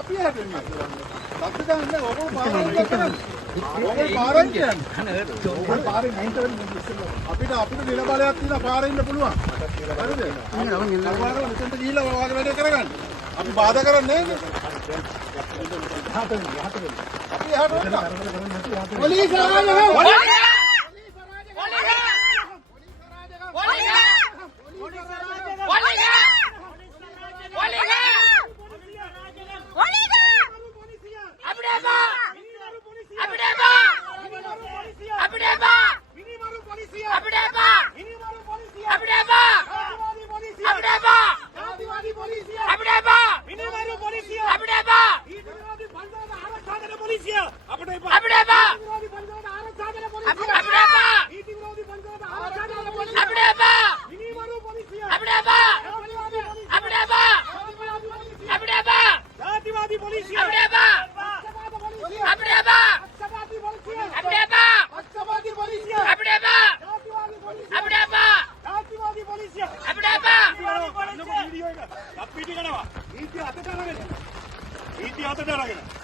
අපි හැදෙන්නේ. ලක්ෂ ගන්න ඕගොල්ලෝ පාරෙන් කරන්නේ. ඕගොල්ලෝ පාරෙන් කියන්නේ. ඕගොල්ලෝ පාරෙන් නැහින් කරන්නේ අපිට නිල බලයක් තියෙනවා පාරෙන් ඉන්න පුළුවන්. හරිද? නෑ මෙතනට ගිහිල්ලා ඔයාගේ වැඩේ කරගන්න. අපි බාධා කරන්නේ නෑනේ. අපි එහාට යන්න. පොලිස් ආරාධක. Ini